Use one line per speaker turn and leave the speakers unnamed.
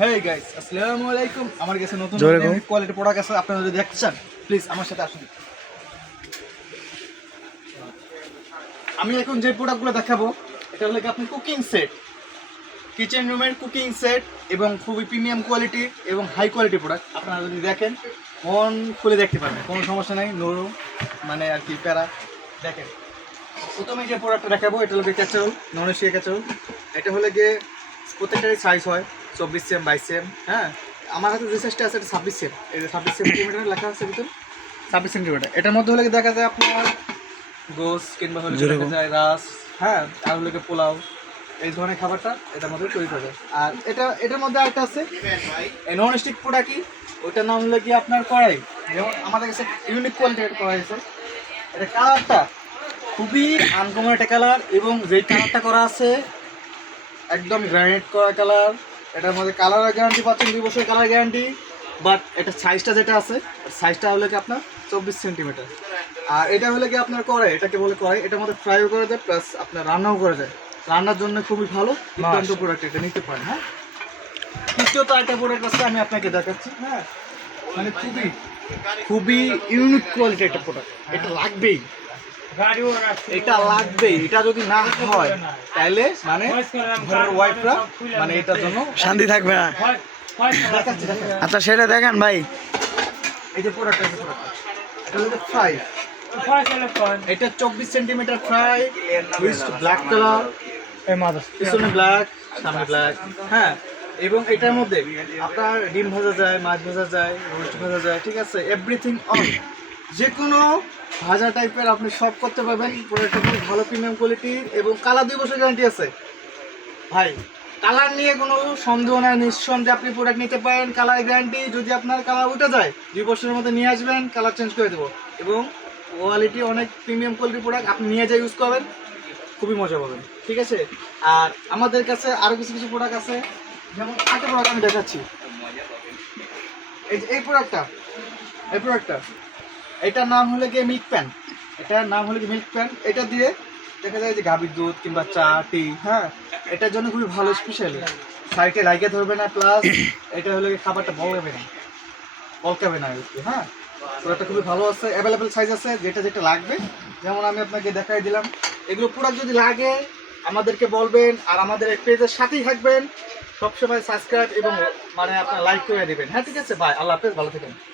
Hey guys আসসালামু আলাইকুম। আমার কাছে নতুন। কোয়ালিটি প্রোডাক্ট আছে আপনারা যদি দেখতে চান প্লিজ আমার সাথে আসুন। আমি এখন যে প্রোডাক্টগুলো দেখাবো এটা হলো কি আপনি কুকিং সেট কিচেন রুমের কুকিং সেট এবং খুবই প্রিমিয়াম কোয়ালিটি এবং হাই কোয়ালিটি প্রোডাক্ট আপনারা যদি দেখেন মন খুলে দেখতে পারবেন। কোনো সমস্যা নাই নরম মানে আর কি প্যারা। দেখেন প্রথমে যে প্রোডাক্টটা দেখাবো এটা হলো ক্যাচারোল নন এশিয়া ক্যাচারোল এটা হলে গিয়ে প্রত্যেকটারই সাইজ হয়। চব্বিশ সেম বাইশ সেম হ্যাঁ? আমার হাতে যে সাইজটা আছে এটা ছাব্বিশ সেম। এটা ছাব্বিশ সেন্টিমিটার লেখা আছে ভিতর। ছাব্বিশ সেন্টিমিটার এটার মধ্যে হলে দেখা যায় আপনার? গোস কিংবা হলে দেখা যায় রাস হ্যাঁ? আর হলে পোলাও। এই ধরনের খাবারটা এটার মধ্যে তৈরি করা যায়। আর এটা এটার মধ্যে আরেকটা আছে। নন স্টিক প্রোডাক্টই ওইটার নাম হলো কি আপনার কড়াই? যেমন আমাদের কাছে ইউনিক কোয়ালিটির কড়াই আছে। এটা কালারটা খুবই আনকমন একটা কালার এবং যেই কালারটা করা আছে একদম গ্রানাইট করা কালার। এটার মধ্যে কালারের গ্যারান্টি পাচ্ছেন দুই বছরের কালার গ্যারান্টি বাট এটা সাইজটা যেটা আছে সাইজটা হলো কি আপনার চব্বিশ সেন্টিমিটার আর এটা হলে কি আপনার করে এটাকে বলে করে এটার মধ্যে ফ্রাইও করে যায় প্লাস আপনার রান্নাও করে যায়। রান্নার জন্য খুবই ভালো দুর্দান্ত প্রোডাক্ট এটা নিতে পারেন হ্যাঁ? তৃতীয়ত একটা প্রোডাক্ট আছে আমি আপনাকে দেখাচ্ছি হ্যাঁ? মানে খুবই খুবই ইউনিক কোয়ালিটি একটা প্রোডাক্ট এটা লাগবেই। এটা লাগবেই এটা যদি না হয় তাহলে মানে ঘরের ওয়াইফরা মানে এটার জন্য
শান্তি থাকবে না। আচ্ছা সেটা দেখেন ভাই।
এই যে ফ্রাই এটা চব্বিশ সেন্টিমিটার ফ্রাই ব্ল্যাক কালার পিছনে ব্ল্যাক সামনে ব্ল্যাক হ্যাঁ এবং এটার মধ্যে আপনার ডিম ভাজা যায় মাছ ভাজা যায় রোস্ট ভাজা যায় ঠিক আছে? এভরিথিং অন যে কোনো ভাজা টাইপের আপনি সব করতে পারবেন। প্রোডাক্টটা খুব ভালো প্রিমিয়াম কোয়ালিটির এবং কালার দুই বছর গ্যারান্টি আছে। ভাই কালার নিয়ে কোনো সন্দেহ নাই, নিঃসন্দেহে আপনি প্রোডাক্ট নিতে পারেন। কালার গ্যারান্টি যদি আপনার কালার উঠে যায়, দুই বছরের মধ্যে নিয়ে আসবেন কালার চেঞ্জ করে দেবো। এবং কোয়ালিটি অনেক প্রিমিয়াম কোয়ালিটির প্রোডাক্ট আপনি নিয়ে যাই ইউজ করবেন, খুবই মজা পাবেন। ঠিক আছে? আর আমাদের কাছে আরও কিছু কিছু প্রোডাক্ট আছে। যেমন একটা প্রোডাক্ট আমি দেখাচ্ছি। যে, এই প্রোডাক্টটা এই প্রোডাক্টটা এটার নাম হলো গিয়ে মিল্ক প্যান এটার নাম হলো মিল্ক প্যান এটা দিয়ে দেখা যায় যে গাভীর দুধ কিংবা চা টি হ্যাঁ? এটার জন্য খুবই ভালো স্পেশালি সাইডে লাইকে ধরবে না প্লাস এটা হলো খাবারটা বলবে না। বলকাবে না হ্যাঁ? প্রোডাক্টটা খুবই ভালো আছে। অ্যাভেলেবেল সাইজ আছে, যেটা যেটা লাগবে। যেমন আমি আপনাকে দেখাই দিলাম। এগুলো প্রোডাক্ট যদি লাগে, আমাদেরকে বলবেন আর আমাদের পেজের সাথেই থাকবেন। সবসময় সাবস্ক্রাইব এবং মানে আপনার লাইক করে দিবেন। হ্যাঁ ঠিক আছে? বাই আল্লাহ হাফেজ, ভালো থাকেন।